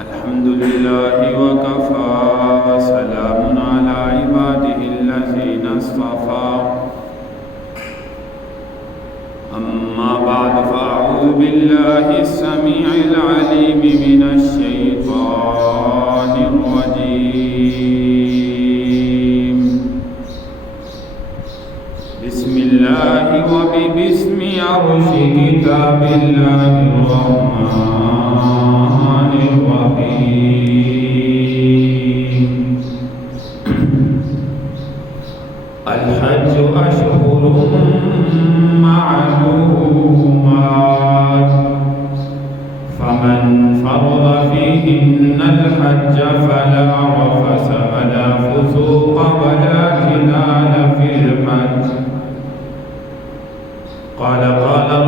الحمد لله وكفى سلام على عباده الذين اصطفى أما بعد فأعوذ بالله السميع العليم من الشيطان الرجيم بسم الله وباسم عرش كتاب الله الرحمن الرحيم الحج أشهر معلومات فمن فرض فيهن الحج فلا رفث ولا فسوق ولا جدال في الحج قال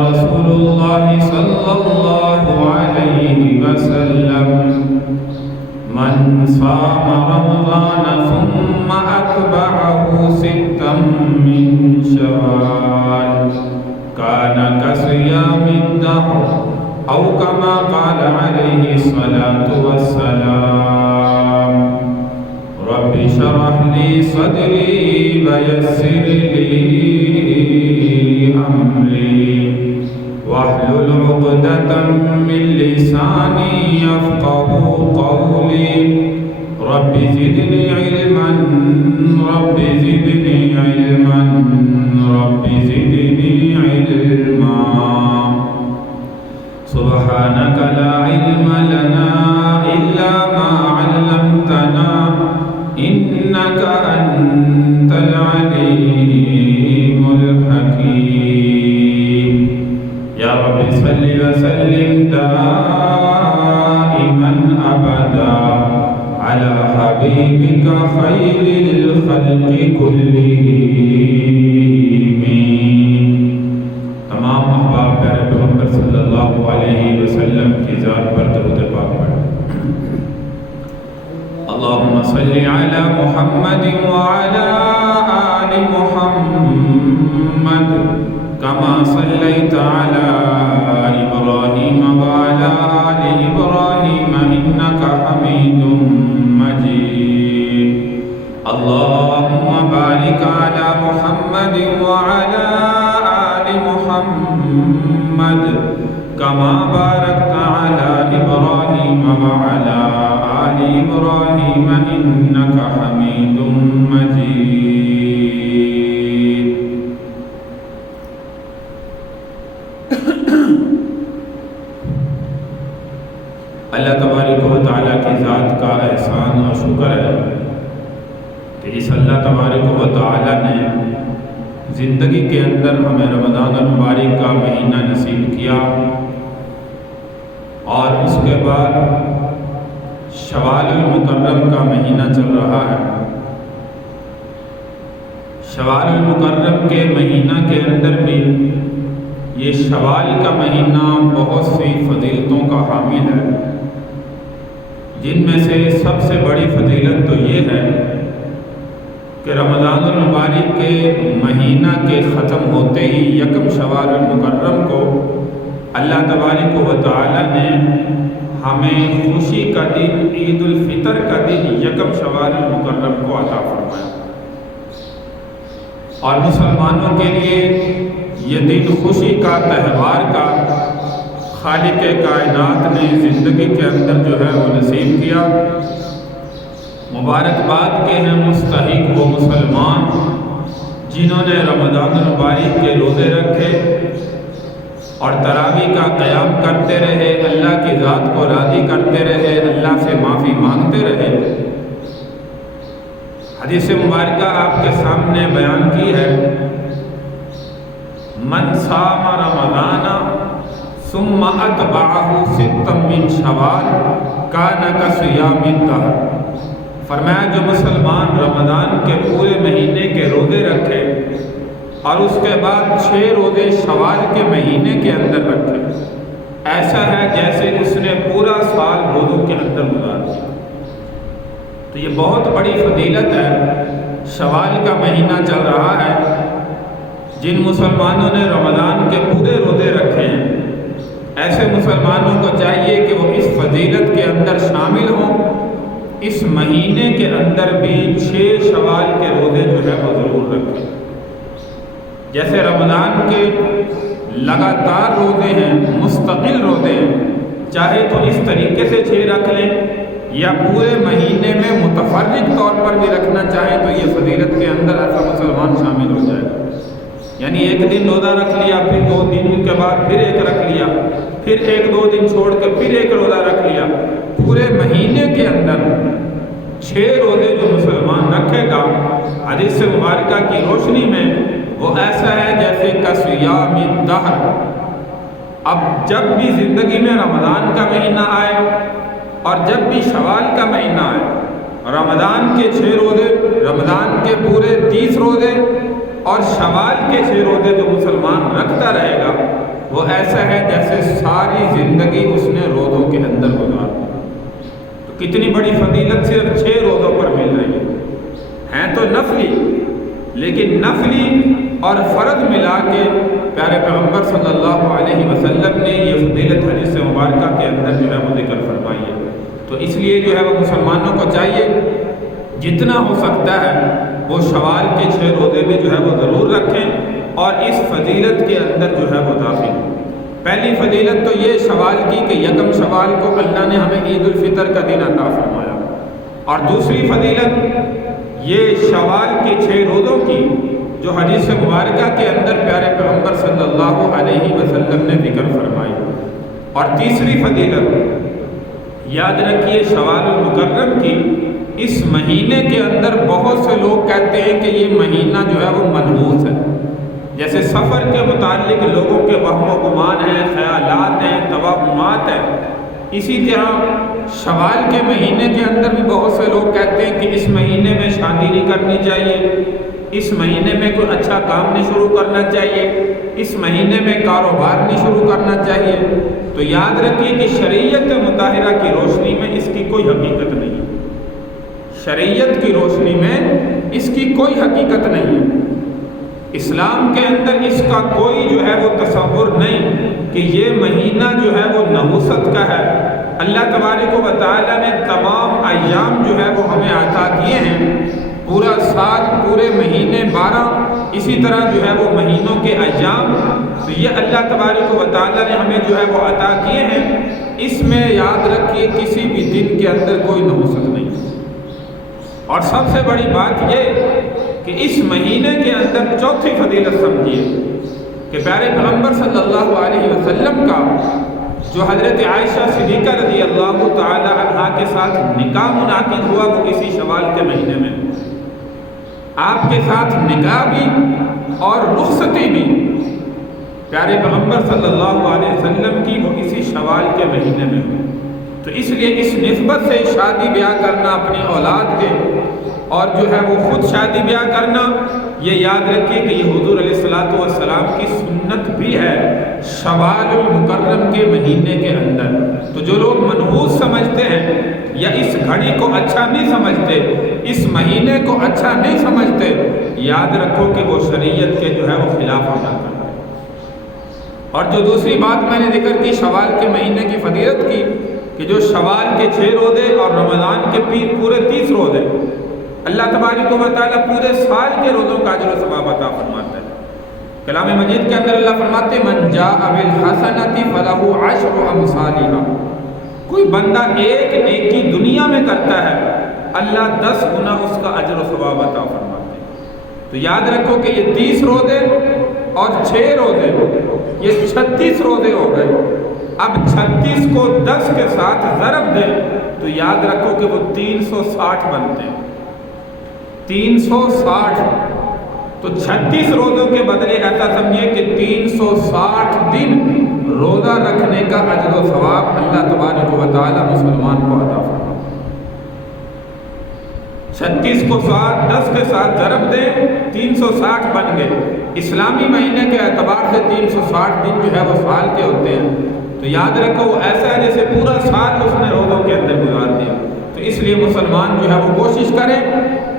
رسول الله صلى الله عليه وسلم من صام رمضان ثم أتبعه ستا من شوال كان كصيام الدهر أو كما قال عليه الصلاة والسلام رب اشرح لي صدري ويسر لي أمري واحلل عقدة من لساني يفقهوا قولي رب زدني علما رب زدني علما رب زدني علما سبحانك لا علم لنا إلا ما علمتنا إنك أنت العليم الحكيم يا رب صل وسلم دائما أبدا على حبيبك خير الخلق كلهم تمام احباب پیارے پیغمبر صلی اللہ علیہ وسلم کی ذات پر درود پاک پڑھ اللهم صل على محمد وعلى آل محمد كما صليت على إبراهيم وعلى آل إبراهيم إنك حميد مجيد اللهم بارك على محمد وعلى آل محمد كما باركت على إبراهيم وعلى آل إبراهيم إنك حميد مجيد اللہ تبارک و تعالیٰ کی ذات کا احسان اور شکر ہے کہ اس اللہ تبارک و تعالیٰ نے زندگی کے اندر ہمیں رمضان المبارک کا مہینہ نصیب کیا اور اس کے بعد شوال المکرم کا مہینہ چل رہا ہے۔ شوال المکرم کے مہینہ کے اندر بھی یہ شوال کا مہینہ بہت سی فضیلتوں کا حامل ہے، جن میں سے سب سے بڑی فضیلت تو یہ ہے کہ رمضان المبارک کے مہینہ کے ختم ہوتے ہی یکم شوال المکرم کو اللہ تبارک و تعالی نے ہمیں خوشی کا دن عید الفطر کا دن یکم شوال المکرم کو عطا فرمایا، اور مسلمانوں کے لیے یہ دن خوشی کا تہوار کا خالق کائنات نے زندگی کے اندر جو ہے وہ نصیب کیا۔ مبارکباد کے ہیں مستحق وہ مسلمان جنہوں نے رمضان المبارک کے روزے رکھے اور تراویح کا قیام کرتے رہے، اللہ کی ذات کو راضی کرتے رہے، اللہ سے معافی مانگتے رہے۔ حدیث مبارکہ آپ کے سامنے بیان کی ہے، من صام رمضان ثم اتبعہ ستا من شوال کان کصیام الدہر۔ فرمایا جو مسلمان رمضان کے پورے مہینے کے روزے رکھے اور اس کے بعد 6 روزے شوال کے مہینے کے اندر رکھے، ایسا ہے جیسے اس نے پورا سال روزوں کے اندر گزار دیا۔ تو یہ بہت بڑی فضیلت ہے۔ شوال کا مہینہ چل رہا ہے، جن مسلمانوں نے رمضان کے پورے روزے رکھے ہیں، ایسے مسلمانوں کو چاہیے کہ وہ اس فضیلت کے اندر شامل ہوں، اس مہینے کے اندر بھی 6 شوال کے روزے جو ہے وہ ضرور رکھیں۔ جیسے رمضان کے لگاتار روزے ہیں، مستقل روزے ہیں، چاہے تو اس طریقے سے 6 رکھ لیں، یا پورے مہینے میں متفرق طور پر بھی رکھنا چاہیں تو یہ فضیلت کے اندر ایسا مسلمان شامل ہو جائے گا۔ یعنی ایک دن روزہ رکھ لیا، پھر 2 دن کے بعد پھر ایک رکھ لیا، پھر 1-2 دن چھوڑ کے پھر ایک روزہ رکھ لیا، پورے مہینے کے اندر 6 روزے جو مسلمان رکھے گا، حدیث مبارکہ کی روشنی میں وہ ایسا ہے جیسے کصیام الدہر۔ اب جب بھی زندگی میں رمضان کا مہینہ آئے اور جب بھی شوال کا مہینہ آئے، رمضان کے 6 روزے، رمضان کے پورے 30 روزے اور شوال کے 6 روزے جو مسلمان رکھتا رہے گا، وہ ایسا ہے جیسے ساری زندگی اس نے روزوں کے اندر گزار دی۔ تو کتنی بڑی فضیلت صرف 6 روزوں پر مل رہی ہے تو نفلی، لیکن نفلی اور فرض ملا کے پیارے پیغمبر صلی اللہ علیہ وسلم نے یہ فضیلت حدیث مبارکہ کے اندر جو ہے وہ ذکر فرمائی ہے۔ تو اس لیے جو ہے وہ مسلمانوں کو چاہیے جتنا ہو سکتا ہے وہ شوال کے 6 روزے بھی جو ہے وہ ضرور رکھیں اور اس فضیلت کے اندر جو ہے وہ داخل۔ پہلی فضیلت تو یہ شوال کی کہ یکم شوال کو اللہ نے ہمیں عید الفطر کا دن عطا فرمایا، اور دوسری فضیلت یہ شوال کے 6 روزوں کی جو حدیث مبارکہ کے اندر پیارے پیغمبر صلی اللہ علیہ وسلم نے ذکر فرمائی، اور تیسری فضیلت یاد رکھیے شوال المکرم کی، اس مہینے کے اندر بہت سے لوگ کہتے ہیں کہ یہ مہینہ جو ہے وہ منحوس ہے، جیسے سفر کے متعلق لوگوں کے وہم و گمان ہیں، خیالات ہیں، توہمات ہیں، اسی طرح شوال کے مہینے کے اندر بھی بہت سے لوگ کہتے ہیں کہ اس مہینے میں شادی نہیں کرنی چاہیے، اس مہینے میں کوئی اچھا کام نہیں شروع کرنا چاہیے، اس مہینے میں کاروبار نہیں شروع کرنا چاہیے۔ تو یاد رکھیے کہ شریعت مطہرہ کی روشنی میں اس کی کوئی حقیقت نہیں ہے، شریعت کی روشنی میں اس کی کوئی حقیقت نہیں ہے۔ اسلام کے اندر اس کا کوئی جو ہے وہ تصور نہیں کہ یہ مہینہ جو ہے وہ نحوست کا ہے۔ اللہ تبارک و تعالیٰ نے تمام ایام جو ہے وہ ہمیں عطا کیے ہیں، پورا سال، پورے مہینے 12، اسی طرح جو ہے وہ مہینوں کے ایام، تو یہ اللہ تبارک و تعالیٰ نے ہمیں جو ہے وہ عطا کیے ہیں۔ اس میں یاد رکھیے کسی بھی دن کے اندر کوئی نحوست نہیں، اور سب سے بڑی بات یہ کہ اس مہینے کے اندر چوتھی فضیلت سمجھیے کہ پیارے پیغمبر صلی اللہ علیہ وسلم کا جو حضرت عائشہ صدیقہ رضی اللہ تعالی عنہا کے ساتھ نکاح منعقد ہوا وہ اسی شوال کے مہینے میں، آپ کے ساتھ نکاح بھی اور رخصتی بھی پیارے پیغمبر صلی اللہ علیہ وسلم کی وہ اسی شوال کے مہینے میں ہوئی۔ تو اس لیے اس نسبت سے شادی بیاہ کرنا اپنی اولاد کے اور جو ہے وہ خود شادی بیاہ کرنا، یہ یاد رکھیے کہ یہ حضور علیہ الصلوۃ والسلام کی سنت بھی ہے شوال المکرم کے مہینے کے اندر۔ تو جو لوگ منحوس سمجھتے ہیں یا اس گھڑی کو اچھا نہیں سمجھتے، اس مہینے کو اچھا نہیں سمجھتے، یاد رکھو کہ وہ شریعت کے جو ہے وہ خلاف ہو جاتا ہے۔ اور جو دوسری بات میں نے ذکر کی شوال کے مہینے کی فضیلت کی کہ جو شوال کے 6 روزے اور رمضان کے پورے 30 روزے، اللہ تبارک و تعالیٰ پورے سال کے روزوں کا اجر و ثواب عطا فرماتا ہے۔ کلام مجید کے اندر اللہ فرماتے ہیں من جاء بالحسنۃ فلہ عشر امثالھا، کوئی بندہ ایک نیکی دنیا میں کرتا ہے اللہ 10 گنا اس کا اجر و ثواب عطا فرماتے ہیں۔ تو یاد رکھو کہ یہ 30 روزے اور 6 روزے یہ 36 روزے ہو گئے۔ اب 36 کو 10 کے ساتھ ضرب دیں تو یاد رکھو کہ وہ 360 بنتے ہیں، 360۔ تو 36 روزوں کے بدلے ایسا سمجھیے کہ 360 دن روزہ رکھنے کا اجر و ثواب اللہ تبارک و تعالی مسلمان کو عطا فرماتا ہے۔ 36 کو 10 کے ساتھ ضرب دیں 360 بن گئے۔ اسلامی مہینے کے اعتبار سے 360 دن جو ہے وہ سال کے ہوتے ہیں۔ تو یاد رکھو وہ ایسا ہے جیسے پورا سال اس نے روزوں کے اندر گزار دیا۔ تو اس لیے مسلمان جو ہے وہ کوشش کرے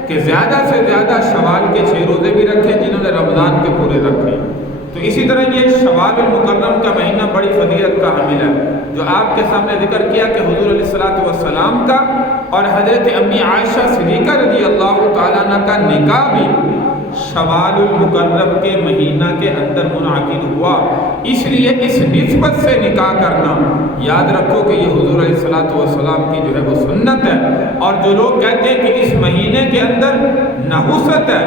کہ زیادہ سے زیادہ شوال کے 6 روزے بھی رکھیں جنہوں نے رمضان کے پورے رکھے، تو اسی طرح یہ شوال المکرم کا مہینہ بڑی فضیلت کا حامل ہے، جو آپ کے سامنے ذکر کیا کہ حضور علیہ الصلوۃ والسلام کا اور حضرت امی عائشہ صدیقہ رضی اللہ تعالیٰ عنہ کا نکاح بھی شوال المکرم کے مہینہ کے اندر منعقد ہوا، اس لیے اس نسبت سے نکاح کرنا یاد رکھو کہ یہ حضور علیہ الصلوۃ والسلام کی جو ہے وہ سنت ہے۔ اور جو لوگ کہتے ہیں کہ اس مہینے کے اندر نحوست ہے،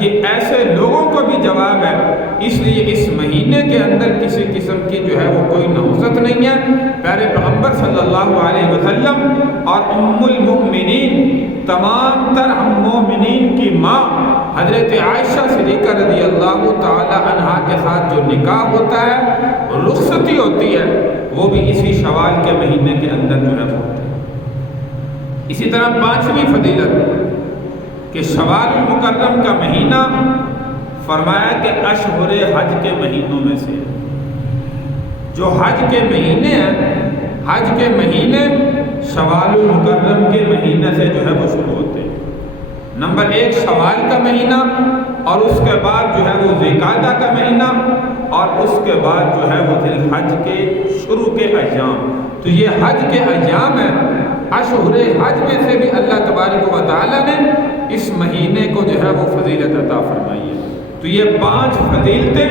یہ ایسے لوگوں کو بھی جواب ہے، اس لیے اس مہینے کے اندر کسی قسم کی جو ہے وہ کوئی نحوست نہیں ہے۔ پیارے پیغمبر صلی اللہ علیہ وسلم اور ام المؤمنین، تمام تر ہم مومنین کی ماں حضرت عائشہ صدیقہ رضی اللہ تعالی عنہا کے ساتھ جو نکاح ہوتا ہے، رخصتی ہوتی ہے، وہ بھی اسی شوال کے مہینے کے اندر جو ہے ہوتا ہے۔ اسی طرح پانچویں فضیلت کہ شوال المکرم کا مہینہ فرمایا کہ اشہر حج کے مہینوں میں سے، جو حج کے مہینے ہیں، حج کے مہینے شوال المکرم کے مہینے سے جو ہے وہ شروع ہوتے ہیں۔ نمبر ایک شوال کا مہینہ، اور اس کے بعد جو ہے وہ ذوالقعدہ کا مہینہ، اور اس کے بعد جو ہے وہ ذی الحج کے شروع کے ایام۔ تو یہ حج کے ایام ہیں، اشہر حج میں سے بھی اللہ تبارک و تعالیٰ نے اس مہینے کو جو ہے وہ فضیلت عطا فرمائی ہے۔ تو یہ پانچ فضیلتیں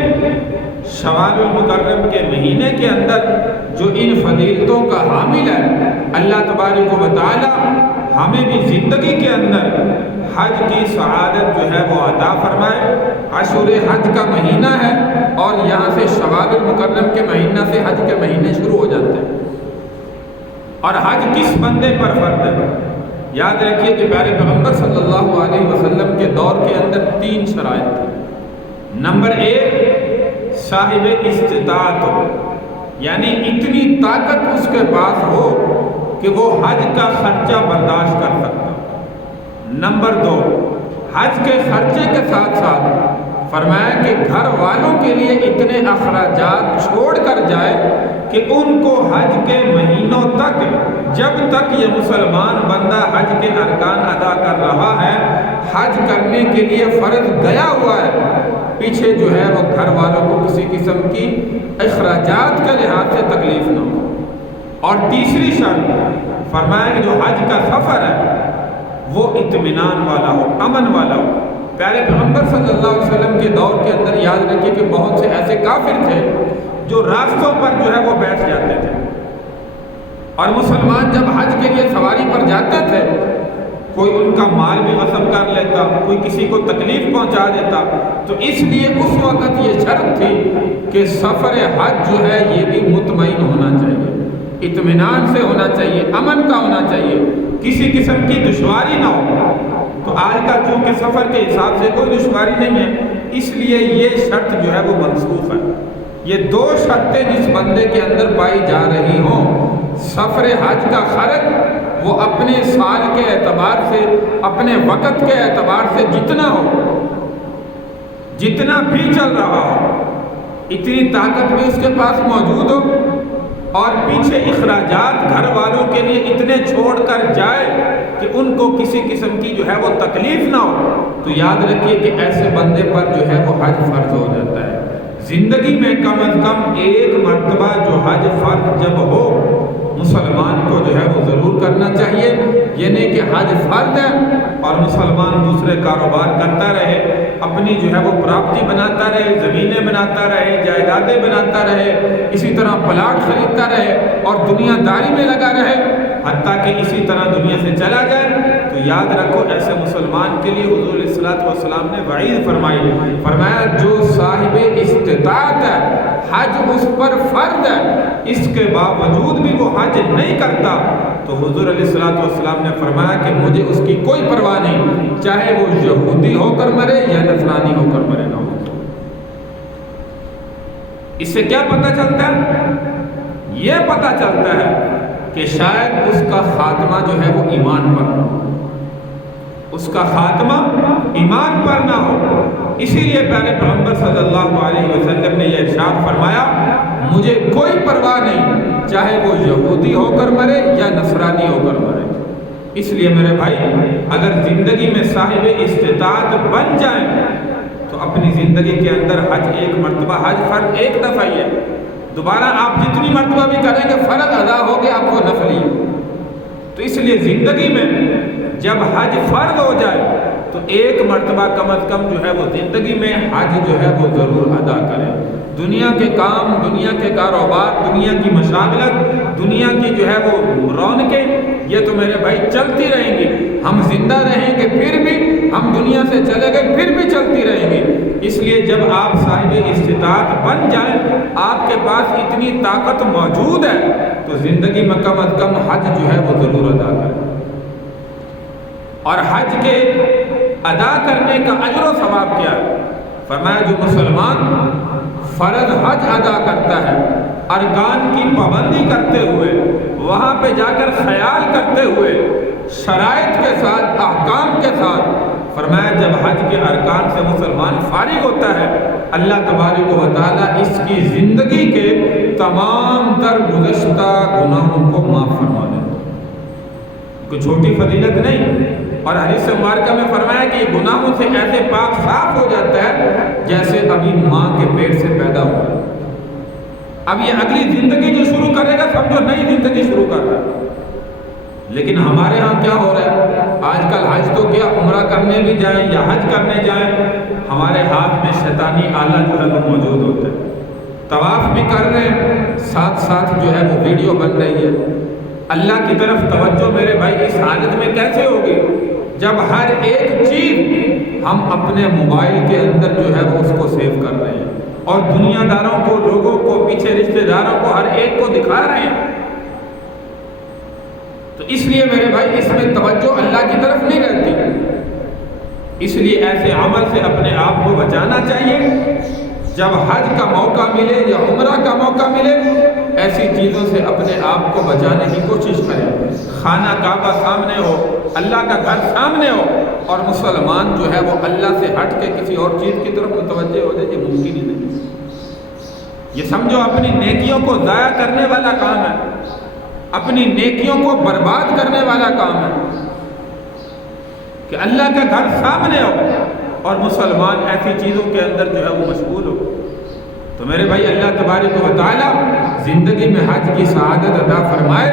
شوال المکرم کے مہینے کے اندر جو ان فضیلتوں کا حامل ہے، اللہ تبارک و تعالیٰ ہمیں بھی زندگی کے اندر حج کی سعادت جو ہے وہ عطا فرمائے۔ اشہر حج کا مہینہ ہے، اور یہاں سے شوال المکرم کے مہینہ سے حج کے مہینے شروع ہو جاتے ہیں۔ اور حج کس بندے پر فرض ہے؟ یاد رکھیے کہ پیارے پیغمبر صلی اللہ علیہ وسلم کے دور کے اندر تین شرائط تھے۔ نمبر ایک، صاحب استطاعت ہو، یعنی اتنی طاقت اس کے پاس ہو کہ وہ حج کا خرچہ برداشت کر سکتا۔ نمبر دو، حج کے خرچے کے ساتھ ساتھ فرمایا کہ گھر والوں کے لیے اتنے اخراجات چھوڑ کر جائے کہ ان کو حج کے مہینوں تک، جب تک یہ مسلمان بندہ حج کے ارکان ادا کر رہا ہے، حج کرنے کے لیے فرض گیا ہوا ہے، پیچھے جو ہے وہ گھر والوں کو کسی قسم کی اخراجات کے لحاظ سے تکلیف نہ ہو۔ اور تیسری شرط فرمایا کہ جو حج کا سفر ہے وہ اطمینان والا ہو، امن والا ہو۔ پیارے پیغمبر صلی اللہ علیہ وسلم کے دور کے اندر یاد رکھیے کہ بہت سے ایسے کافر تھے جو راستوں پر جو ہے وہ بیٹھ جاتے تھے، اور مسلمان جب حج کے لیے سواری پر جاتے تھے، کوئی ان کا مال بھی غصب کر لیتا، کوئی کسی کو تکلیف پہنچا دیتا۔ تو اس لیے اس وقت یہ شرط تھی کہ سفر حج جو ہے یہ بھی مطمئن ہونا چاہیے، اطمینان سے ہونا چاہیے، امن کا ہونا چاہیے، کسی قسم کی دشواری نہ ہو۔ تو آج کا چونکہ سفر کے حساب سے کوئی دشواری نہیں ہے، اس لیے یہ شرط جو ہے وہ منسوخ ہے۔ یہ دو شرطیں جس بندے کے اندر پائی جا رہی ہوں، سفر حج کا خرچ وہ اپنے سال کے اعتبار سے، اپنے وقت کے اعتبار سے جتنا ہو، جتنا بھی چل رہا ہو، اتنی طاقت بھی اس کے پاس موجود ہو، اور پیچھے اخراجات گھر والوں کے لیے اتنے چھوڑ کر جائے کہ ان کو کسی قسم کی جو ہے وہ تکلیف نہ ہو، تو یاد رکھیے کہ ایسے بندے پر جو ہے وہ حج فرض ہو جاتا ہے۔ زندگی میں کم از کم ایک مرتبہ جو حج فرض جب ہو، مسلمان کو جو ہے وہ ضرور کرنا چاہیے۔ یہ نہیں کہ حج فرض ہے اور مسلمان دوسرے کاروبار کرتا رہے، اپنی جو ہے وہ پراپرٹی بناتا رہے، زمینیں بناتا رہے، جائیدادیں بناتا رہے، اسی طرح پلاٹ خریدتا رہے اور دنیا داری میں لگا رہے، حتیٰ کہ اسی طرح دنیا سے چلا جائے۔ تو یاد رکھو ایسے مسلمان کے لیے حضور علیہ الصلوۃ والسلام نے وعید فرمائی، فرمایا جو صاحب استطاعت ہے، حج اس پر فرض ہے، اس کے باوجود بھی وہ حج نہیں کرتا، تو حضور علیہ الصلوۃ والسلام نے فرمایا کہ مجھے اس کی کوئی پرواہ نہیں، چاہے وہ یہودی ہو کر مرے یا نصرانی ہو کر مرے نہ ہو۔ اس سے کیا پتہ چلتا ہے؟ یہ پتہ چلتا ہے کہ شاید اس کا خاتمہ جو ہے وہ ایمان پر نہ ہو، اس کا خاتمہ ایمان پر نہ ہو۔ اسی لیے پیارے پیغمبر صلی اللہ علیہ وسلم نے یہ ارشاد فرمایا، مجھے کوئی پرواہ نہیں، چاہے وہ یہودی ہو کر مرے یا نصرانی ہو کر مرے۔ اس لیے میرے بھائی، اگر زندگی میں صاحب استطاعت بن جائیں تو اپنی زندگی کے اندر حج ایک مرتبہ، حج فرض ایک دفعہ ہی ہے، دوبارہ آپ جتنی مرتبہ بھی کریں گے فرض ادا ہو گیا، آپ کو نفلی ہے۔ تو اس لیے زندگی میں جب حج فرض ہو جائے تو ایک مرتبہ کم از کم جو ہے وہ زندگی میں حج جو ہے وہ ضرور ادا کریں۔ دنیا کے کام، دنیا کے کاروبار، دنیا کی مشاغلت، دنیا کی جو ہے وہ رونقیں، یہ تو میرے بھائی چلتی رہیں گی، ہم زندہ رہیں گے پھر بھی، ہم دنیا سے چلے گئے پھر بھی چلتی رہیں گی۔ اس لیے جب آپ صاحب استطاعت بن جائیں، آپ کے پاس اتنی طاقت موجود ہے، تو زندگی میں کم از کم حج جو ہے وہ ضرور ادا کریں۔ اور حج کے ادا کرنے کا اجر و ثواب کیا ہے؟ فرمایا جو مسلمان فرض حج ادا کرتا ہے، ارکان کی پابندی کرتے ہوئے، وہاں پہ جا کر خیال کرتے ہوئے، شرائط کے ساتھ، احکام کے ساتھ، فرمایا جب حج کے ارکان سے مسلمان فارغ ہوتا ہے، اللہ تبارک و تعالیٰ اس کی زندگی کے تمام تر گزشتہ گناہوں کو معاف فرما دیتا ہے۔ کوئی چھوٹی فضیلت نہیں۔ اور حدیث مبارکہ میں فرمایا کہ یہ گناہوں سے ایسے پاک صاف ہو جاتا ہے جیسے ابھی ماں کے پیٹ سے پیدا ہوا ہے۔ اب یہ اگلی زندگی جو شروع کرے گا سمجھو نئی زندگی شروع کر رہا ہے۔ لیکن ہمارے ہاں کیا ہو رہا ہے؟ آج کل حج تو کیا عمرہ کرنے بھی جائیں یا حج کرنے جائیں، ہمارے ہاتھ میں شیطانی آلہ جو ہے وہ موجود ہوتا ہے، طواف بھی کر رہے ہیں، ساتھ ساتھ جو ہے وہ ویڈیو بن رہی ہے۔ اللہ کی طرف توجہ میرے بھائی اس حالت میں کیسے ہوگی جب ہر ایک چیز ہم اپنے موبائل کے اندر جو ہے وہ اس کو سیو کر رہے ہیں، اور دنیا داروں کو، لوگوں کو، پیچھے رشتہ داروں کو، ہر ایک کو دکھا رہے ہیں۔ تو اس لیے میرے بھائی اس میں توجہ اللہ کی طرف نہیں رہتی۔ اس لیے ایسے عمل سے اپنے آپ کو بچانا چاہیے۔ جب حج کا موقع ملے یا عمرہ کا موقع ملے، ایسی چیزوں سے اپنے آپ کو بچانے کی کوشش کریں۔ خانہ کعبہ سامنے ہو، اللہ کا گھر سامنے ہو، اور مسلمان جو ہے وہ اللہ سے ہٹ کے کسی اور چیز کی طرف متوجہ ہو جائے، یہ ممکن ہی نہیں۔ یہ سمجھو اپنی نیکیوں کو ضائع کرنے والا کام ہے، اپنی نیکیوں کو برباد کرنے والا کام ہے کہ اللہ کا گھر سامنے ہو اور مسلمان ایسی چیزوں کے اندر جو ہے وہ مشغول ہو۔ تو میرے بھائی اللہ تبارک و تعالیٰ زندگی میں حج کی سعادت عطا فرمائے،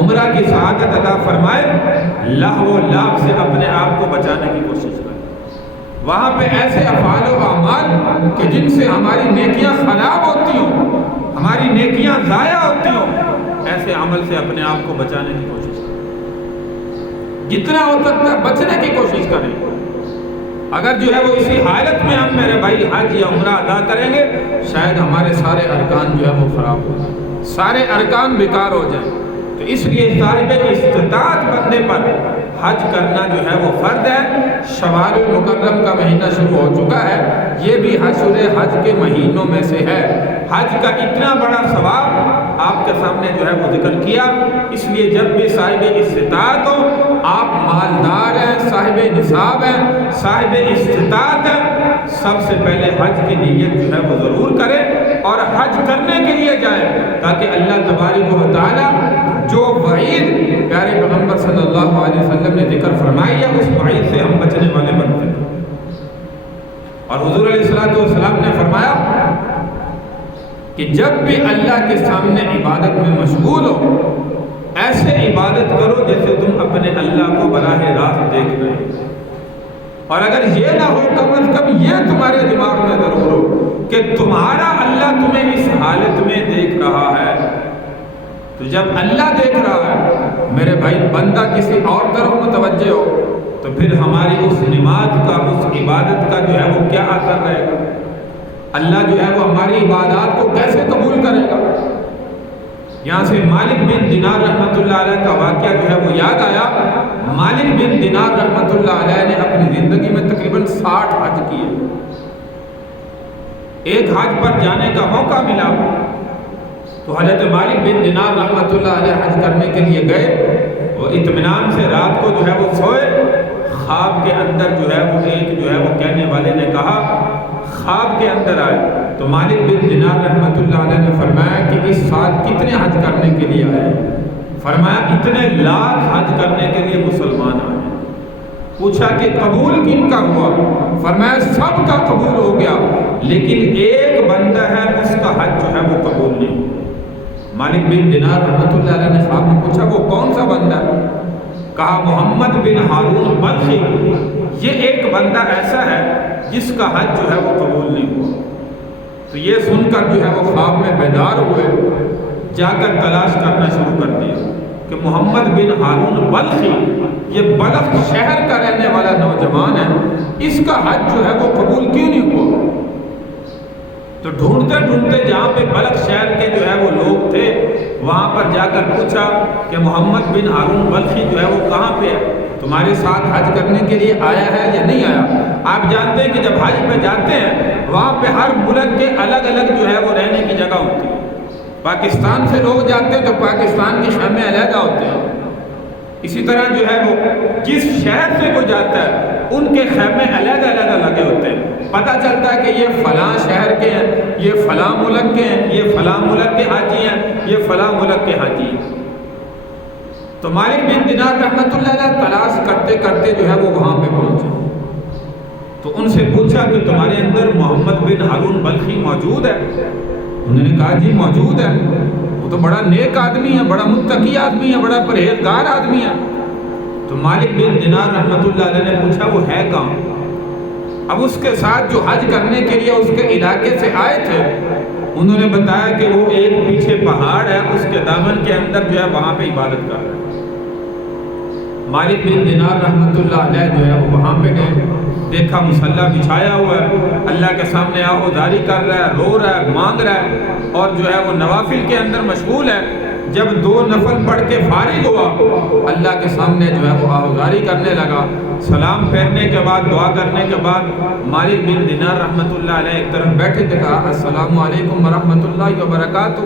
عمرہ کی سعادت عطا فرمائے۔ لہو و لعب سے اپنے آپ کو بچانے کی کوشش کریں۔ وہاں پہ ایسے افعال و اعمال کہ جن سے ہماری نیکیاں خراب ہوتی ہوں، ہماری نیکیاں ضائع ہوتی ہوں، ایسے عمل سے اپنے آپ کو بچانے کی کوشش کریں۔ جتنا ہو سکتا ہے بچنے کی کوشش کریں۔ اگر جو ہے وہ اسی حالت میں ہم میرے بھائی حج یا عمرہ ادا کریں گے، شاید ہمارے سارے ارکان جو ہے وہ خراب ہو جائیں، سارے ارکان بیکار ہو جائیں۔ تو اس لیے صاحب استطاعت بندے پر حج کرنا جو ہے وہ فرض ہے۔ شوال المکرم کا مہینہ شروع ہو چکا ہے، یہ بھی اشہر حج کے مہینوں میں سے ہے۔ حج کا اتنا بڑا ثواب آپ کے سامنے جو ہے وہ ذکر کیا۔ اس لیے جب بھی صاحب استطاعت ہو، آپ مالدار ہیں، صاحب نصاب ہیں، صاحب استطاعت ہیں، سب سے پہلے حج کی نیت جو ہے وہ ضرور کریں اور حج کرنے کے لیے جائیں، تاکہ اللہ تبارک و تعالیٰ جو وعید پیارے پیغمبر صلی اللہ علیہ وسلم نے ذکر فرمائی ہے، اس وعید سے ہم بچنے والے بنتے ہیں۔ اور حضور علیہ السلام نے فرمایا کہ جب بھی اللہ کے سامنے عبادت میں مشغول ہو، ایسے عبادت کرو جیسے تم اپنے اللہ کو براہ راست دیکھ رہے ہو۔ اور اگر یہ نہ ہو، کم از کم یہ تمہارے دماغ میں ضرور ہو کہ تمہارا اللہ تمہیں اس حالت میں دیکھ رہا ہے۔ تو جب اللہ دیکھ رہا ہے میرے بھائی، بندہ کسی اور طرف متوجہ ہو، تو پھر ہماری اس نماز کا، اس عبادت کا جو ہے وہ کیا اثر رہے گا؟ اللہ جو ہے وہ ہماری عبادات کو کیسے قبول کرے گا؟ یہاں سے مالک بن دینار رحمۃ اللہ علیہ کا واقعہ جو ہے وہ یاد آیا۔ مالک بن دینار رحمۃ اللہ علیہ نے اپنی زندگی میں تقریباً 60 حج کیے۔ ایک حج پر جانے کا موقع ملا تو حضرت مالک بن دینار رحمۃ اللہ علیہ حج کرنے کے لیے گئے، وہ اطمینان سے رات کو جو ہے وہ سوئے۔ خواب کے اندر جو ہے وہ ایک جو ہے وہ کہنے والے نے کہا، خواب کے اندر آئے تو مالک بن دینار رحمۃ اللہ علیہ نے فرمایا کہ اس سال کتنے حج کرنے کے لیے آئے؟ فرمایا اتنے لاکھ حج کرنے کے لیے مسلمان آئے۔ پوچھا کہ قبول کن کا ہوا؟ فرمایا سب کا قبول ہو گیا، لیکن ایک بندہ ہے اس کا حج جو ہے وہ قبول نہیں ہوا۔ مالک بن دینار رحمۃ اللہ علیہ نے خواب میں پوچھا وہ کون سا بندہ ہے؟ کہا محمد بن ہارون بلخی، یہ ایک بندہ ایسا ہے جس کا حج جو ہے وہ قبول نہیں ہوا۔ تو یہ سن کر جو ہے وہ خواب میں بیدار ہوئے، جا کر تلاش کرنا شروع کر دیا کہ محمد بن ہارون بلخی، یہ بلخ شہر کا رہنے والا نوجوان ہے، اس کا حج جو ہے وہ قبول کیوں نہیں ہوا؟ تو ڈھونڈتے ڈھونڈتے جہاں پہ بلخ شہر کے جو ہے وہ لوگ تھے وہاں پر جا کر پوچھا کہ محمد بن ہارون بلخی جو ہے وہ کہاں پہ ہے، تمہارے ساتھ حج کرنے کے لیے آیا ہے یا نہیں آیا؟ آپ جانتے ہیں کہ جب حج پہ جاتے ہیں وہاں پہ ہر ملک کے الگ الگ جو ہے وہ رہنے کی جگہ ہوتی ہے۔ پاکستان سے لوگ جاتے ہیں تو پاکستان کے خیمے علیحدہ ہوتے ہیں، اسی طرح جو ہے وہ جس شہر سے کوئی جاتا ہے ان کے خیمے علیحدہ علیحدہ لگے ہوتے ہیں۔ پتہ چلتا ہے کہ یہ فلاں شہر کے ہیں، یہ فلاں ملک کے ہیں، یہ فلاں ملک کے حاجی ہیں، یہ فلاں ملک کے حاجی ہیں۔ تو مالک بن دینار رحمۃ اللہ علیہ تلاش کرتے کرتے جو ہے وہ وہاں پہ پہنچے، تو ان سے پوچھا کہ تمہارے اندر محمد بن ہارون بلخی موجود ہے؟ انہوں نے کہا جی موجود ہے، وہ تو بڑا نیک آدمی ہے، بڑا متقی آدمی ہے، بڑا پرہیزگار آدمی ہے۔ تو مالک بن دینار رحمۃ اللہ علیہ نے پوچھا وہ ہے کہاں؟ اب اس کے ساتھ جو حج کرنے کے لیے اس کے علاقے سے آئے تھے انہوں نے بتایا کہ وہ ایک پیچھے پہاڑ ہے، اس کے دامن کے اندر جو ہے وہاں پہ عبادت کر رہا ہے۔ مالک بن دینار رحمۃ اللہ علیہ جو ہے وہ وہاں پہ گئے، دیکھا مصلی بچھایا ہوا ہے، اللہ کے سامنے آہوازاری کر رہا ہے، رو رہا ہے، مانگ رہا ہے، اور جو ہے وہ نوافل کے اندر مشغول ہے۔ جب 2 نفل پڑھ کے فارغ ہوا اللہ کے سامنے جو ہے وہ آہوازاری کرنے لگا، سلام پھیرنے کے بعد دعا کرنے کے بعد مالک بن دینار رحمۃ اللہ علیہ ایک طرف بیٹھے تھے، کہا السلام علیکم ورحمۃ اللہ وبرکاتہ۔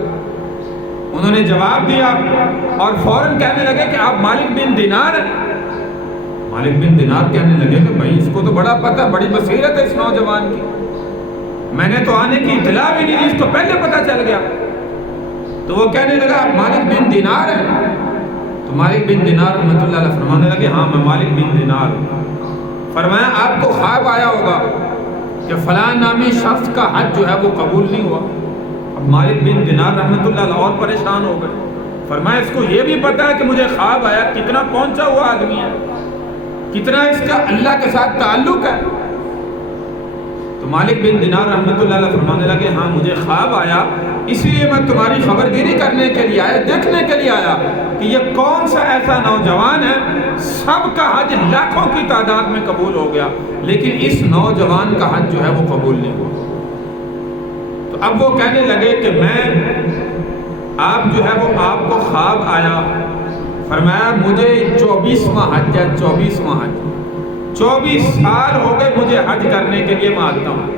انہوں نے جواب دیا اور فوراً کہنے لگے کہ آپ مالک بن دینار ہیں؟ مالک بن دینار کہنے لگے کہ بھائی اس کو تو بڑا پتہ، بڑی بصیرت ہے اس نوجوان کی، میں نے تو آنے کی اطلاع بھی نہیں دی، اس کو پہلے پتہ چل گیا۔ تو وہ کہنے لگا آپ مالک بن دینار ہیں؟ تو مالک بن دینار رحمۃ اللہ علیہ فرمانے لگے ہاں میں مالک بن دینار ہوں۔ فرمایا آپ کو خواب آیا ہوگا کہ فلاں نامی شخص کا حج جو ہے وہ قبول نہیں ہوا۔ اب مالک بن دینار رحمۃ اللہ علیہ اور پریشان ہو گئے، فرمایا اس کو یہ بھی پتا ہے کہ مجھے خواب آیا، کتنا پہنچا ہوا آدمی ہے، کتنا اس کا اللہ کے ساتھ تعلق ہے۔ تو مالک بن دینار رحمۃ اللہ علیہ فرمانے لگے ہاں مجھے خواب آیا، اسی لیے میں تمہاری خبر گیری کرنے کے لیے آیا، دیکھنے کے لیے آیا کہ یہ کون سا ایسا نوجوان ہے، سب کا حج لاکھوں کی تعداد میں قبول ہو گیا، لیکن اس نوجوان کا حج جو ہے وہ قبول نہیں ہوا۔ تو اب وہ کہنے لگے کہ آپ جو ہے وہ آپ کو خواب آیا، فرمایا مجھے 24واں حج ہے، 24واں حج، 24 سال ہو گئے مجھے حج کرنے کے لیے میں آتا ہوں،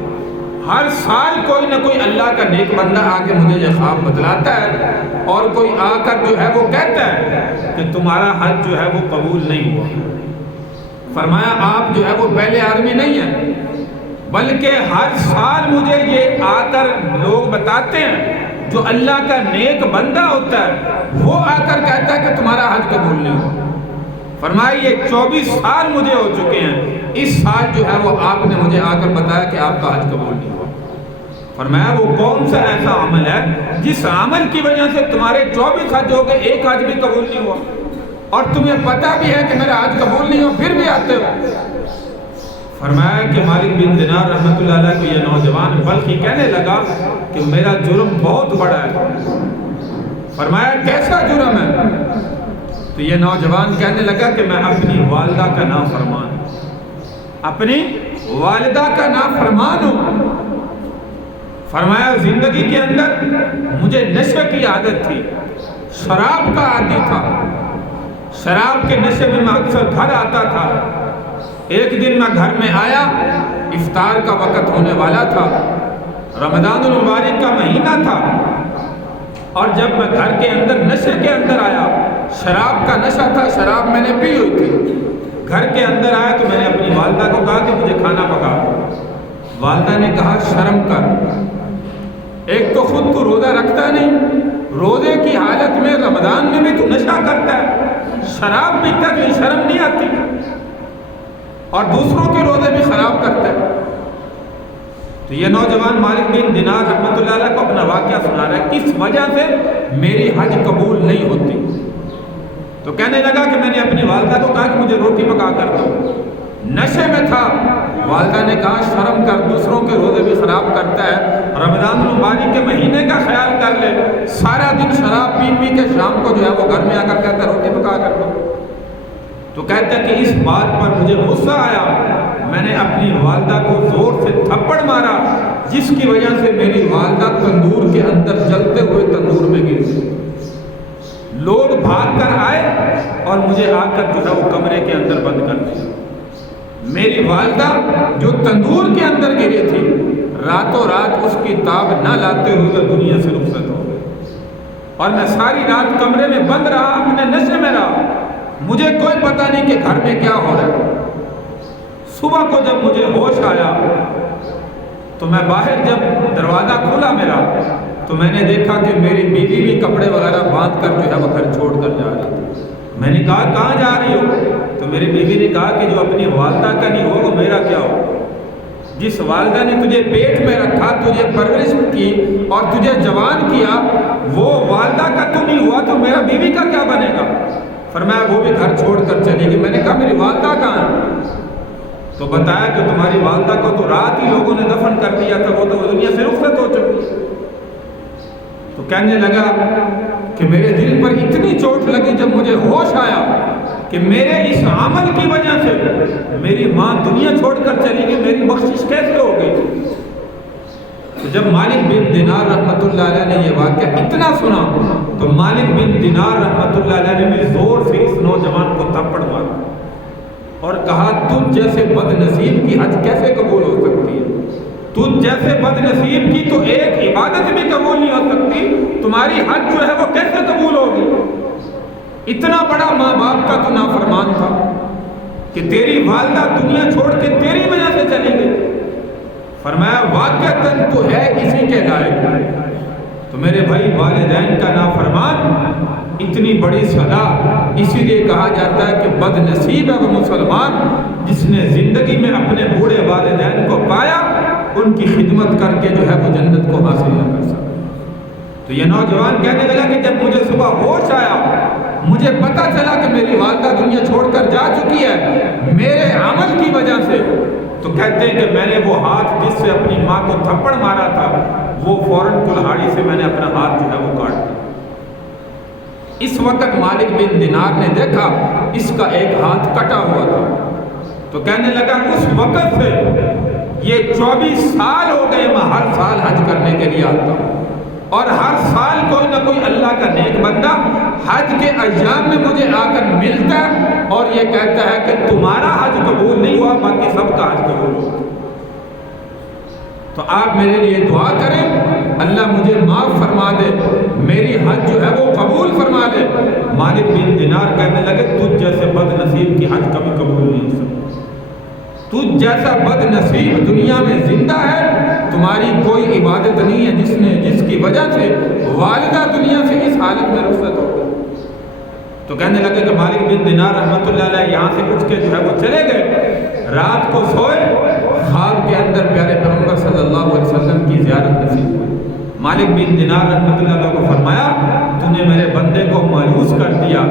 ہر سال کوئی نہ کوئی اللہ کا نیک بندہ آ کے مجھے یہ خواب بتلاتا ہے اور کوئی آ کر جو ہے وہ کہتا ہے کہ تمہارا حج جو ہے وہ قبول نہیں ہوا۔ فرمایا آپ جو ہے وہ پہلے آدمی نہیں ہیں، بلکہ ہر سال مجھے یہ آ کر لوگ بتاتے ہیں، جو اللہ کا نیک بندہ ہوتا ہے وہ آ کر کہتا ہے کہ تمہارا حج قبول نہیں ہوا۔ فرمایا یہ 24 سال مجھے ہو چکے ہیں، اس سال جو ہے وہ آپ نے مجھے آ کر بتایا کہ آپ کا حج قبول نہیں ہوا۔ فرمایا وہ کون سا ایسا عمل ہے جس عمل کی وجہ سے تمہارے 24 حج ہو گئے، ایک حج بھی قبول نہیں ہوا، اور تمہیں پتہ بھی ہے کہ میرا حج قبول نہیں ہوا پھر بھی آتے ہو؟ فرمایا کہ مالک بن دینار رحمۃ اللہ علیہ کو یہ نوجوان بلخی کہنے لگا کہ میرا جرم بہت بڑا ہے۔ فرمایا کیسا جرم ہے؟ تو یہ نوجوان کہنے لگا کہ میں اپنی والدہ کا نافرمان ہوں، اپنی والدہ کا نافرمان ہوں۔ فرمایا زندگی کے اندر مجھے نشے کی عادت تھی، شراب کا عادی تھا، شراب کے نشے میں اکثر گھر آتا تھا۔ ایک دن میں گھر میں آیا، افطار کا وقت ہونے والا تھا، رمضان المبارک کا مہینہ تھا، اور جب میں گھر کے اندر نشے کے اندر آیا، شراب کا نشہ تھا، شراب میں نے پی ہوئی تھی، گھر کے اندر آیا تو میں نے اپنی والدہ کو کہا کہ مجھے کھانا پکا دو۔ والدہ نے کہا شرم کر، ایک تو خود تو روزہ رکھتا نہیں، روزے کی حالت میں رمضان میں بھی تو نشہ کرتا ہے، شراب پیتا تو شرم نہیں آتی؟ اور دوسروں کے روزے بھی خراب کرتا ہے۔ تو یہ نوجوان مالک بن دینار رحمۃ اللہ علیہ کو اپنا واقعہ سنا رہا ہے، کس وجہ سے میری حج قبول نہیں ہوتی۔ تو کہنے لگا کہ میں نے اپنی والدہ کو کہا کہ مجھے روٹی پکا کر دو، نشے میں تھا۔ والدہ نے کہا شرم کر، دوسروں کے روزے بھی خراب کرتا ہے، رمضان المبارک کے مہینے کا خیال کر لے، سارا دن شراب پی پی کے شام کو جو ہے وہ گھر میں آ کر کہتا ہے روٹی پکا کر دو۔ تو کہتا ہے کہ اس بات پر مجھے غصہ آیا، میں نے اپنی والدہ کو زور سے تھپڑ مارا، جس کی وجہ سے میری والدہ تندور کے اندر جلتے ہوئے تندور میں گر گئی۔ لوگ بھاگ کر آئے اور مجھے آ کر جو ہے وہ کمرے کے اندر بند کر دیا۔ میری والدہ جو تندور کے اندر گری تھی، راتوں رات اس کی تاب نہ لاتے ہوئے دنیا سے رخصت ہو گئی، اور میں ساری رات کمرے میں بند رہا، اپنے نشے میں رہا، مجھے کوئی پتہ نہیں کہ گھر میں کیا ہو رہا ہے۔ صبح کو جب مجھے ہوش آیا تو میں باہر، جب دروازہ کھلا میرا، تو میں نے دیکھا کہ میری بیوی بھی کپڑے وغیرہ باندھ کر جو ہے وہ گھر چھوڑ کر جا رہی تھی۔ میں نے کہا کہاں جا رہی ہو؟ تو میری بیوی نے کہا کہ جو اپنی والدہ کا نہیں ہو وہ میرا کیا ہو؟ جس والدہ نے تجھے پیٹ میں رکھا، تجھے پرورش کی اور تجھے جوان کیا، وہ والدہ کا تو نہیں ہوا تو میرا بیوی کا کیا بنے گا؟ فرمایا وہ بھی گھر چھوڑ کر چلی گئی۔ میں نے کہا میری والدہ کہاں ہے؟ تو بتایا کہ تمہاری والدہ کو تو رات ہی لوگوں نے دفن کر دیا تھا، وہ تو دنیا سے رخصت ہو چکی ہے۔ تو کہنے لگا کہ میرے دل پر اتنی چوٹ لگی جب مجھے ہوش آیا کہ میرے اس عمل کی وجہ سے میری ماں دنیا چھوڑ کر چلی گئی، میری بخشش کیسے ہو گئی؟ تو جب مالک بن دینار رحمۃ اللہ علیہ نے یہ واقعہ اتنا سنا تو مالک بن دینار رحمۃ اللہ علیہ نے بھی زور سے اس نوجوان کو تھپڑ مارا اور کہا تجھ جیسے بد نصیب کی حج کیسے قبول ہو سکتی ہے؟ تجھ جیسے بد نصیب کی تو ایک عبادت بھی قبول نہیں ہو سکتی، تمہاری حج جو ہے وہ کیسے قبول ہوگی؟ اتنا بڑا ماں باپ کا تو نافرمان تھا کہ تیری والدہ دنیا چھوڑ کے تیری وجہ سے چلی گئی۔ فرمایا واقعتاً تو ہے اسی کے لائق۔ تو میرے بھائی والدین کا نافرمان اتنی بڑی سزا، اسی لیے کہا جاتا ہے کہ بد نصیب ہے وہ مسلمان جس نے زندگی میں اپنے بوڑھے والدین کو پایا، ان کی خدمت کر کے جو ہے وہ جنت کو حاصل نہ کر سکتا۔ تو یہ نوجوان کہنے لگا کہ جب مجھے صبح ہوش آیا، مجھے پتا چلا کہ میری والدہ دنیا چھوڑ کر جا چکی ہے میرے عمل کی وجہ سے، تو کہتے ہیں کہ میں نے وہ ہاتھ جس سے اپنی ماں کو تھپڑ مارا تھا، وہ فوراً کلہاڑی سے میں نے اپنا ہاتھ جو ہے وہ کاٹ دیا۔ اس وقت مالک بن دینار نے دیکھا اس کا ایک ہاتھ کٹا ہوا تھا، تو کہنے لگا اس وقت سے یہ 24 سال ہو گئے میں ہر سال حج کرنے کے لیے آتا ہوں، اور ہر سال کوئی نہ کوئی اللہ کا نیک بندہ حج کے ایام میں مجھے آ کر ملتا ہے اور یہ کہتا ہے کہ تمہارا حج قبول نہیں ہوا، باقی سب کا حج قبول ہوا۔ تو آپ میرے لیے دعا کریں اللہ مجھے معاف فرما دے، میری حج جو ہے وہ قبول فرما دے۔ مالک بن دینار کہنے لگے تجھ جیسے بد نصیب کی حج کبھی قبول نہیں ہو سکتی، تجھ جیسا بد نصیب دنیا میں زندہ ہے، تمہاری کوئی عبادت نہیں ہے جس کی وجہ سے والدہ دنیا سے اس حالت میں رخصت ہو گئی۔ تو کہنے لگے کہ مالک بن دینار رحمۃ اللہ علیہ یہاں سے اٹھ کے جو ہے وہ چلے گئے، رات کو سوئے، خواب کے اندر پیارے پیغمبر صلی اللہ علیہ وسلم کی زیارت نصیب ہوئی۔ مالک بن دینار رحمۃ اللہ علیہ کو فرمایا تو نے میرے بندے کو مایوس کر دیا۔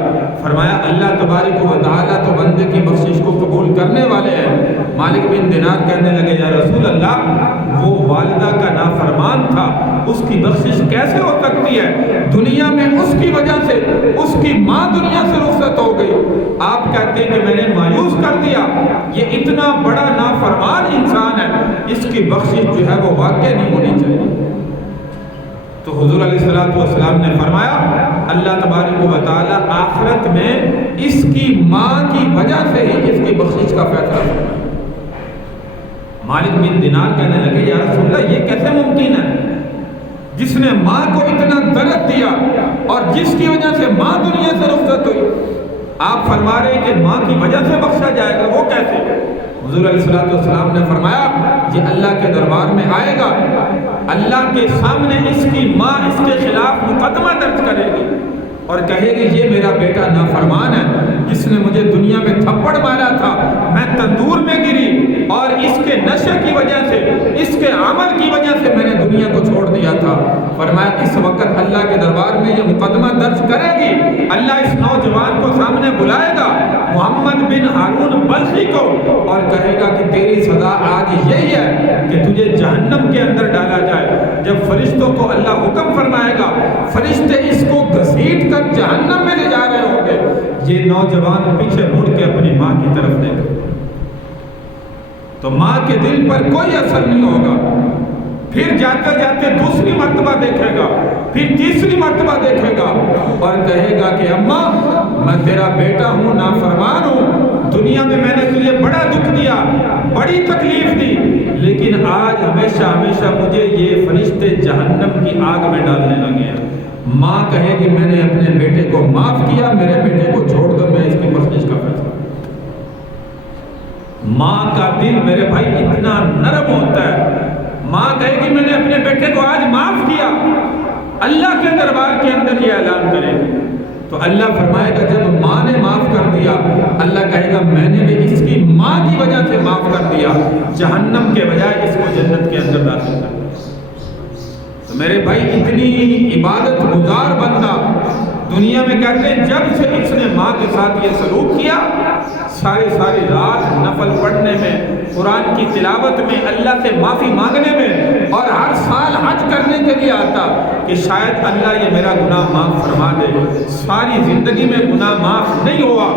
فرمایا اللہ تبارک و تعالیٰ تو بندے کی بخشش کو قبول کرنے والے ہیں۔ مالک بن دینار کہنے لگے یا رسول اللہ وہ والدہ کا نافرمان تھا، اس کی بخشش کیسے ہو سکتی ہے؟ دنیا میں اس کی وجہ سے اس کی ماں دنیا سے رخصت ہو گئی، آپ کہتے ہیں کہ میں نے مایوس کر دیا، یہ اتنا بڑا نافرمان انسان ہے، اس کی بخشش جو ہے وہ واقع نہیں ہونی چاہیے۔ تو حضور علیہ الصلوۃ والسلام نے فرمایا اللہ تبارک و تعالیٰ آخرت میں اس کی ماں کی وجہ سے ہی اس کی بخشش کا فیصلہ فرمائے۔ مالک بن دینار کہنے لگے یا رسول اللہ یہ کیسے ممکن ہے؟ جس نے ماں کو اتنا درد دیا اور جس کی وجہ سے ماں دنیا سے رخصت ہوئی، آپ فرما رہے ہیں کہ ماں کی وجہ سے بخشا جائے گا، وہ کیسے؟ حضور علیہ الصلوۃ والسلام نے فرمایا یہ اللہ کے دربار میں آئے گا، اللہ کے سامنے اس کی ماں اس کے خلاف مقدمہ درج کرے گی اور کہے گی یہ میرا بیٹا نافرمان ہے، جس نے مجھے دنیا میں تھپڑ مارا تھا، میں تندور میں اور اس کے نشے کی وجہ سے، اس کے عمل کی وجہ سے میں نے دنیا کو چھوڑ دیا تھا۔ فرمایا اس وقت اللہ کے دربار میں یہ مقدمہ درج کرے گی، اللہ اس نوجوان کو سامنے بلائے گا، محمد بن ہارون بلخی کو، اور کہے گا کہ تیری سزا آج یہی ہے کہ تجھے جہنم کے اندر ڈالا جائے۔ جب فرشتوں کو اللہ حکم فرمائے گا، فرشتے اس کو گھسیٹ کر جہنم میں لے جا رہے ہوں گے، یہ نوجوان پیچھے مڑ کے اپنی ماں کی طرف دیکھے تو ماں کے دل پر کوئی اثر نہیں ہوگا۔ پھر جاتے جاتے دوسری مرتبہ دیکھے گا، پھر تیسری مرتبہ دیکھے گا اور کہے گا کہ اماں میں تیرا بیٹا ہوں، نافرمان ہوں، دنیا میں میں نے تجھے بڑا دکھ دیا، بڑی تکلیف دی، لیکن آج ہمیشہ ہمیشہ مجھے یہ فرشتے جہنم کی آگ میں ڈالنے لگے ہیں۔ ماں کہے گی میں نے اپنے بیٹے کو معاف کیا، میرے بیٹے کو چھوڑ دو، میں اس کی بخشش کا فیصلہ۔ ماں کا دل میرے بھائی اتنا نرم ہوتا ہے، ماں کہے گی میں نے اپنے بیٹے کو آج معاف کیا، اللہ کے دربار کے اندر یہ اعلان کرے گی تو اللہ فرمائے گا جب ماں نے معاف کر دیا، اللہ کہے گا میں نے بھی اس کی ماں کی وجہ سے معاف کر دیا، جہنم کے بجائے اس کو جنت کے اندر داخل کر دیا۔ تو میرے بھائی اتنی عبادت گزار بندہ دنیا میں کہتے ہیں جب سے اس نے ماں کے ساتھ یہ سلوک کیا، ساری رات نفل پڑھنے میں، قرآن کی تلاوت میں، اللہ سے معافی مانگنے میں، اور ہر سال حج کرنے کے لیے آتا کہ شاید اللہ یہ میرا گناہ معاف فرما دے۔ ساری زندگی میں گناہ معاف نہیں ہوا،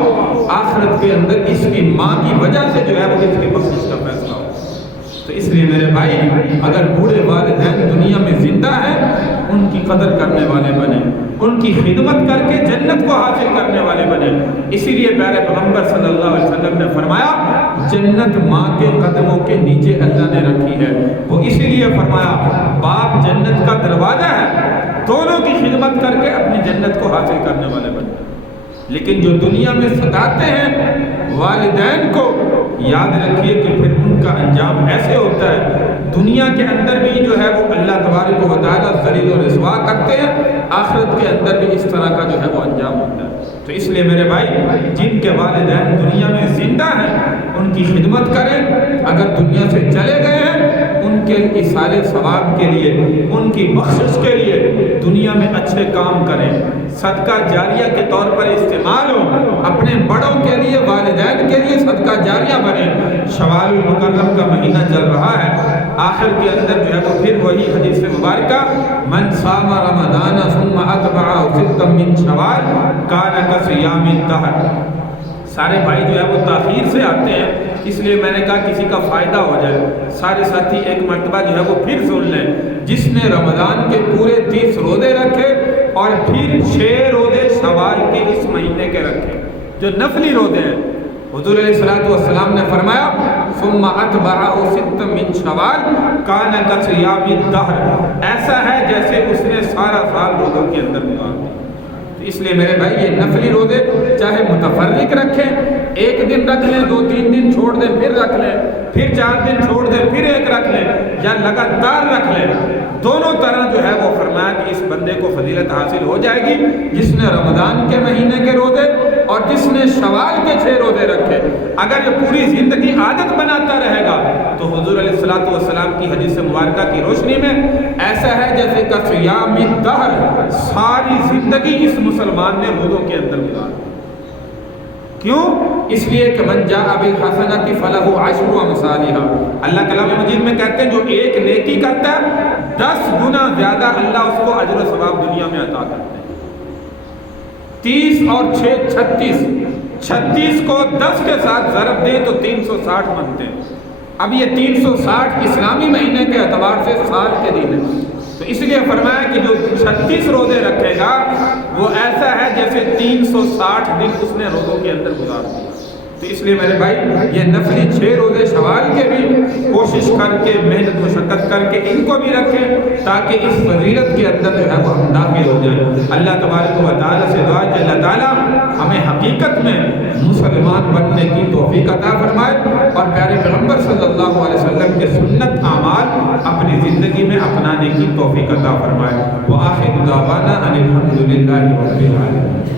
آخرت کے اندر اس کی ماں کی وجہ سے جو ہے وہ اس کی بخشش کا فیصلہ ہو۔ تو اس لیے میرے بھائی اگر بوڑھے والدین دنیا میں زندہ ہیں، ان کی قدر کرنے والے بنے، ان کی خدمت کر کے جنت کو حاصل کرنے والے بنے۔ اسی لیے پیارے پیغمبر صلی اللہ علیہ وسلم نے فرمایا جنت ماں کے قدموں کے نیچے اللہ نے رکھی ہے۔ وہ اسی لیے فرمایا باپ جنت کا دروازہ ہے، دونوں کی خدمت کر کے اپنی جنت کو حاصل کرنے والے بنے۔ لیکن جو دنیا میں ستاتے ہیں والدین کو، یاد رکھیے کہ پھر ان کا انجام ایسے ہوتا ہے، دنیا کے اندر بھی جو ہے وہ اللہ تبارک و تعالیٰ ذلیل و رسوا کرتے ہیں، آخرت کے اندر بھی اس طرح کا جو ہے وہ انجام ہوتا ہے۔ تو اس لیے میرے بھائی جن کے والدین دنیا میں زندہ ہیں ان کی خدمت کریں، اگر دنیا سے چلے گئے ہیں ان کے ایصال ثواب کے لیے، ان کی بخشش کے لیے دنیا میں اچھے کام کریں، صدقہ جاریہ کے طور پر استعمال ہو، اپنے بڑوں کے لیے، والدین کے لیے صدقہ جاریہ بنے۔ شوال المکرم کا مہینہ چل رہا ہے، آخر کے اندر جو ہے وہ پھر وہی حدیث مبارکہ من صام رمضان ثم اتبعہ ستا من شوال کان کصیام الدہر۔ سارے بھائی جو ہے وہ تاخیر سے آتے ہیں، اس لیے میں نے کہا کسی کا فائدہ ہو جائے، سارے ساتھی ایک مرتبہ جو ہے وہ پھر سن لیں۔ جس نے رمضان کے پورے 30 روزے رکھے اور پھر 6 روزے شوال کے اس مہینے کے رکھے جو نفلی روزے ہیں، حضور علیہ السلام نے فرمایا ثم اتبعہ ستا من شوال کان کصیام الدہر، ایسا ہے جیسے اس نے سارا سال روزوں کے اندر گزار دیا۔ اس لیے میرے بھائی یہ نفلی روزے چاہے متفرق رکھیں، ایک دن رکھ لیں، 2-3 دن چھوڑ دیں پھر رکھ لیں، پھر 4 دن چھوڑ دیں پھر ایک رکھ لیں، یا لگاتار رکھ لیں، دونوں طرح جو ہے وہ فرمایا کہ اس بندے کو فضیلت حاصل ہو جائے گی جس نے رمضان کے مہینے کے روزے اور جس نے شوال کے 6 روزے رکھے۔ اگر یہ پوری زندگی عادت بناتا رہے گا تو حضور علیہ السلام کی حدیث مبارکہ کی روشنی میں ایسا ہے جیسے کہ صیام الدہر، ساری زندگی اس مسلمان نے روزوں کے اندر گزار دی۔ کیوں؟ اس لیے کہ من جاء بالحسنۃ فلہ عشر امثالھا، اللہ کلام مجید میں کہتے ہیں جو ایک نیکی کرتا ہے 10 گنا زیادہ اللہ اس کو اجر و ثواب دنیا میں عطا کرتے ہیں۔ 30 اور 6 36 کو 10 کے ساتھ ضرب دیں تو 360 بنتے ہیں۔ اب یہ 360 اسلامی مہینے کے اعتبار سے سال کے دن ہے، تو اس لیے فرمایا کہ جو 36 روزے رکھے گا وہ ایسا ہے جیسے 360 دن اس نے روزوں کے اندر گزار دیا۔ تو اس لیے میرے بھائی یہ نفلی 6 روزے شوال کے بھی کوشش کر کے، محنت مشقت کر کے ان کو بھی رکھیں تاکہ اس فضیلت کے اندر جو ہے وہ ہم داخل ہو جائیں۔ اللہ تبارک و تعالیٰ سے دعا کہ اللہ تعالیٰ ہمیں حقیقت میں مسلمان بننے کی توفیق عطا فرمائے اور پیارے پیغمبر صلی اللہ علیہ وسلم کے سنت اعمال اپنی زندگی میں اپنانے کی توفیق عطا فرمائے۔ وآخر دعوانا ان الحمد للہ رب العالمین۔